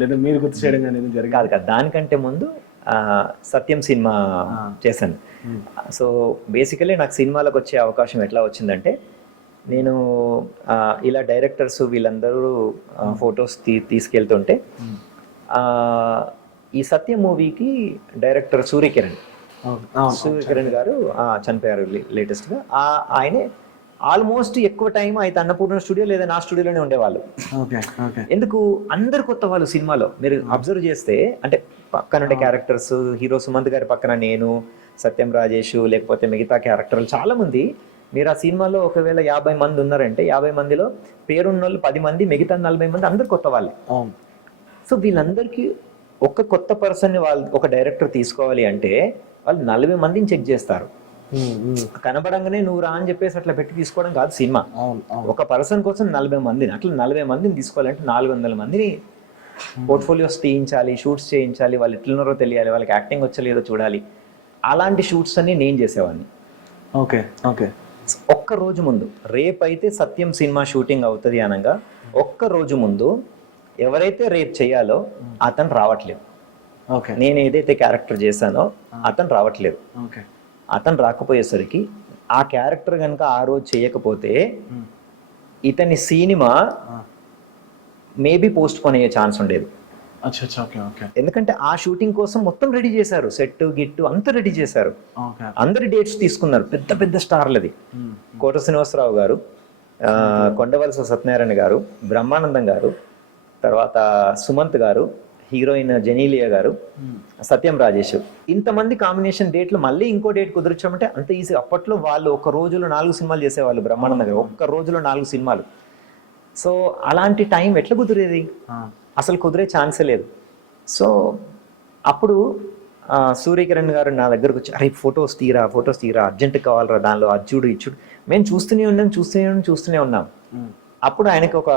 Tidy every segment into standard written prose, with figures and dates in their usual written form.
లేదా మీరు గుర్తు చేయడం కానీ జరిగింది? కాదు కాదు, దానికంటే ముందు సత్యం సినిమా చేశాను. సో బేసికలీ నాకు సినిమాలకు వచ్చే అవకాశం ఎట్లా వచ్చిందంటే, నేను ఇలా డైరెక్టర్స్ వీళ్ళందరూ ఫొటోస్ తీసుకెళ్తుంటే ఈ సత్యం మూవీకి డైరెక్టర్ సూర్యకిరణ్ గారు చనిపోయారు లేటెస్ట్గా. ఆయనే ఆల్మోస్ట్ ఎక్కువ టైం అయితే అన్నపూర్ణ స్టూడియో లేదా నా స్టూడియోలోనే ఉండేవాళ్ళు. ఎందుకు, అందరు కొత్త వాళ్ళు సినిమాలో. మీరు అబ్జర్వ్ చేస్తే అంటే పక్కనుండే క్యారెక్టర్స్, హీరో సుమంత్ గారి పక్కన నేను, సత్యం రాజేష్, లేకపోతే మిగతా క్యారెక్టర్లు చాలా మంది. మీరు ఆ సినిమాలో ఒకవేళ 50 మంది ఉన్నారంటే 50 మందిలో పేరున్న వాళ్ళు 10 మంది, మిగతా 40 మంది అందరు కొత్త వాళ్ళే. సో వీళ్ళందరికీ ఒక కొత్త పర్సన్ని వాళ్ళు ఒక డైరెక్టర్ తీసుకోవాలి అంటే వాళ్ళు 40 మందిని చెక్ చేస్తారు. కనబడంగానే నువ్వు రా అని చెప్పేసి అట్లా పెట్టి తీసుకోవడం కాదు సినిమా. ఒక పర్సన్ కోసం 40 మందిని, అట్లా 40 మందిని తీసుకోవాలంటే 400 మందిని పోర్ట్ఫోలియోస్ తీయించాలి, షూట్స్ చేయించాలి, వాళ్ళు ఎట్లున్నారో తెలియాలి, వాళ్ళకి యాక్టింగ్ వచ్చలేదో చూడాలి. అలాంటి షూట్స్ అన్ని నేను చేసేవాడిని. Okay okay. ఒక్క రోజు ముందు, రేపైతే సత్యం సినిమా షూటింగ్ అవుతుంది అనగా ఒక్క రోజు ముందు ఎవరైతే రేపు చేయాలో అతను రావట్లేదు. నేను ఏదైతే క్యారెక్టర్ చేశానో అతను రావట్లేదు. అతను రాకపోయేసరికి ఆ క్యారెక్టర్ కనుక ఆ రోజు చేయకపోతే ఇతని సినిమా మేబీ పోస్ట్ పోన్ అయ్యే ఛాన్స్ ఉండేది. ఎందుకంటే ఆ షూటింగ్ కోసం మొత్తం రెడీ చేశారు, సెట్ గిట్టు అంతా రెడీ చేశారు, అందరి డేట్స్ తీసుకున్నారు. పెద్ద పెద్ద స్టార్లది, కోట శ్రీనివాసరావు గారు, కొండవలస సత్యనారాయణ గారు, బ్రహ్మానందం గారు, తర్వాత సుమంత్ గారు, హీరోయిన్ జెనీలియా గారు, సత్యం రాజేష్, ఇంతమంది కాంబినేషన్ డేట్లు. మళ్ళీ ఇంకో డేట్ కుదిర్చామంటే అంత ఈజీ. అప్పట్లో వాళ్ళు ఒక రోజులో 4 సినిమాలు చేసేవాళ్ళు. బ్రహ్మానందం గారు ఒక్క రోజులో 4 సినిమాలు. సో అలాంటి టైం ఎట్లా కుదిరేది, అసలు కుదిరే ఛాన్సే లేదు. సో అప్పుడు సూర్యకిరణ్ గారు నా దగ్గరకు వచ్చి, అరే ఫొటోస్ తీరా అర్జెంట్ కావాలరా, దానిలో అజ్జుడు ఇచ్చుడు. మేము చూస్తూనే ఉన్నాం. అప్పుడు ఆయనకి ఒక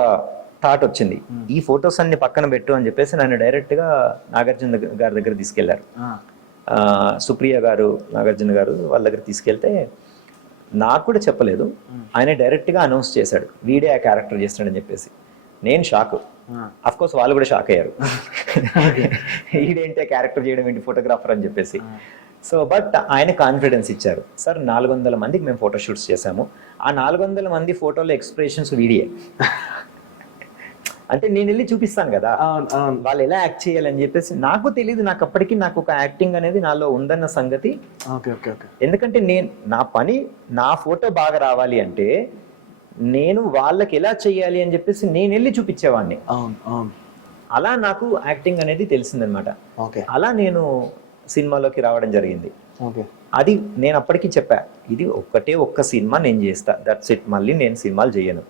థాట్ వచ్చింది, ఈ ఫొటోస్ అన్ని పక్కన పెట్టు అని చెప్పేసి నన్ను డైరెక్ట్గా నాగార్జున గారి దగ్గర తీసుకెళ్లారు. సుప్రియ గారు, నాగార్జున గారు వాళ్ళ దగ్గర తీసుకెళ్తే నాకు కూడా చెప్పలేదు, ఆయన డైరెక్ట్గా అనౌన్స్ చేశాడు వీడే ఆ క్యారెక్టర్ చేస్తాడని చెప్పేసి. నేను షాక్. అఫ్ కోర్స్ వాళ్ళు కూడా షాక్ అయ్యారు, ఈడేంటే క్యారెక్టర్ చేయడం ఏంటి, ఫోటోగ్రాఫర్ అని చెప్పేసి. సో బట్ ఆయన కాన్ఫిడెన్స్ ఇచ్చారు. సార్ 400 మందికి మేము ఫోటో షూట్స్ చేశాము, ఆ 400 మంది ఫోటోలో ఎక్స్ప్రెషన్స్ వీడియే. అంటే నేను వెళ్ళి చూపిస్తాను కదా వాళ్ళు ఎలా యాక్ట్ చేయాలని చెప్పేసి. నాకు తెలియదు, నాకు అప్పటికి నాకు ఒక యాక్టింగ్ అనేది నాలో ఉందన్న సంగతి. ఎందుకంటే నా పని, నా ఫోటో బాగా రావాలి అంటే నేను వాళ్ళకి ఎలా చేయాలి అని చెప్పేసి నేను వెళ్ళి చూపించేవాడిని. అలా నాకు యాక్టింగ్ అనేది తెలిసిందనమాట. అలా నేను సినిమాలోకి రావడం జరిగింది. అది నేను అప్పటికి చెప్పా, ఇది ఒక్క సినిమా నేను చేస్తా, దట్స్ ఇట్, మళ్ళీ నేను సినిమాలు చేయను.